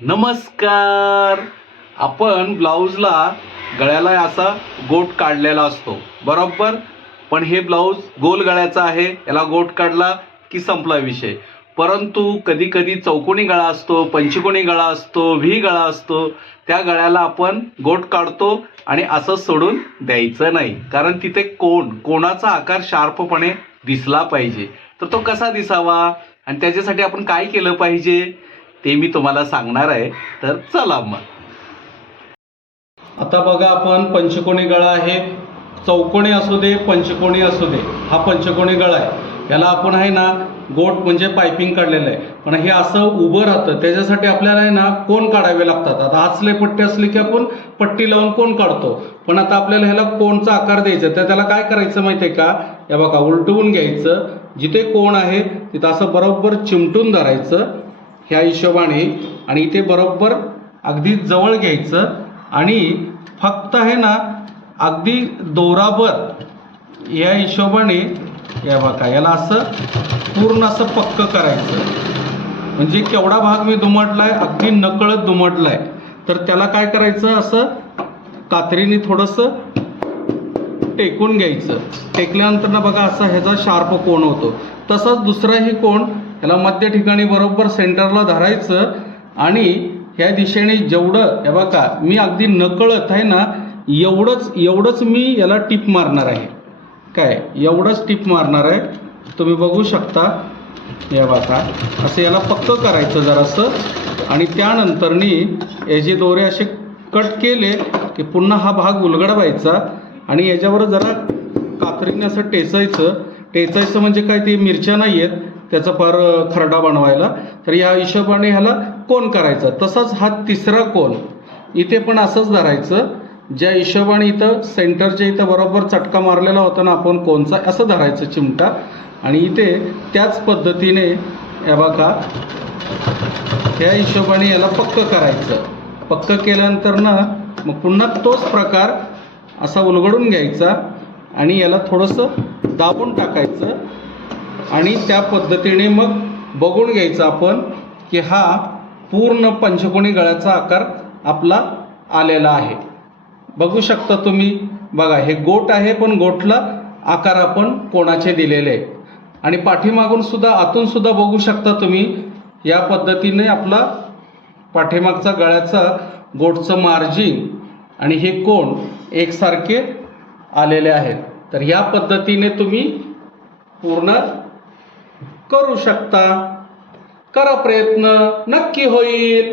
नमस्कार. आपण ब्लाऊजला गळ्याला असा गोट काढलेला असतो बरोबर. पण हे ब्लाऊज गोल गळ्याचा आहे, याला गोट काढला की संपला विषय. परंतु कधी कधी चौकोनी गळा असतो, पंचकोनी गळा असतो, व्ही गळा असतो. त्या गळ्याला आपण गोट काढतो आणि असं सोडून द्यायचं नाही, कारण तिथे कोणाचा आकार शार्पपणे दिसला पाहिजे. तर तो कसा दिसावा आणि त्याच्यासाठी आपण काय केलं पाहिजे ते मी तुम्हाला सांगणार आहे. तर चला मग. आता बघा, आपण पंचकोनी गळा आहे, चौकोनी असू दे पंचकोनी असू दे, हा पंचकोनी गळा आहे. याला आपण आहे ना गोट म्हणजे पायपिंग काढलेलं आहे, पण हे असं उभं राहतं. त्याच्यासाठी आपल्याला आहे ना कोण काढावे लागतात. आता आचले पट्टी असली की आपण पट्टी लावून कोण काढतो, पण आता आपल्याला ह्याला कोणचा आकार द्यायचा. तर त्याला काय करायचं माहिती आहे का, हे बघा उलटवून घ्यायचं. जिथे कोण आहे तिथं असं बरोबर चिमटून धरायचं ह्या हिशोबाने, आणि इथे बरोबर अगदी जवळ घ्यायचं आणि फक्त आहे ना अगदी दोराबर या हिशोबाने या बघा याला असं पूर्ण असं पक्क करायचं. म्हणजे केवढा भाग मी दुमटलाय, अगदी नकळत दुमटलाय. तर त्याला काय करायचं, असं कात्रीने थोडंसं टेकून घ्यायचं. टेकल्यानंतर ना बघा असा ह्याचा शार्प कोण होतो. तसंच दुसराही कोण ह्याला मध्य ठिकाणी बरोबर सेंटरला धरायचं आणि ह्या दिशेने जेवढं हे बघा मी अगदी नकळत आहे ना एवढंच मी याला टिप मारणार आहे. काय एवढंच टिप मारणार आहे, तुम्ही बघू शकता. हे बघा असं याला पक्क करायचं जरासं, आणि त्यानंतरनी याचे दोरे असे कट केले की पुन्हा हा भाग उलगडवायचा आणि याच्यावर जरा कात्रीने असं टेचायचं म्हणजे काय, ते मिरच्या नाही आहेत त्याचा फार खरडा बनवायला. तर या हिशोबाने ह्याला कोण करायचा. तसाच हा तिसरा कोण इथे पण असंच धरायचं. ज्या हिशोबाने इथं सेंटरच्या इथं बरोबर चटका मारलेला होता ना आपण कोणचा, असं धरायचं चिमटा, आणि इथे त्याच पद्धतीने या बघा ह्या हिशोबाने याला पक्क करायचं. पक्क केल्यानंतर ना मग पुन्हा तोच प्रकार असा उलगडून घ्यायचा आणि याला थोडंसं दाबून टाकायचं, आणि त्या पद्धतीने मग बघून घ्यायचं आपण की हा पूर्ण पंचकोनी गळ्याचा आकार आपला आलेला आहे. बघू शकता तुम्ही. बघा हे गोट आहे, पण गोटला आकार आपण कोणाचे दिलेले आहे. आणि पाठीमागून सुद्धा आतून सुद्धा बघू शकता तुम्ही. या पद्धतीने आपला पाठीमागचा गळ्याचा गोटचं मार्जिन आणि हे कोण एकसारखे आलेले आहेत. तर या पद्धतीने तुम्ही पूर्ण करू शकता. करा प्रयत्न, नक्की होईल.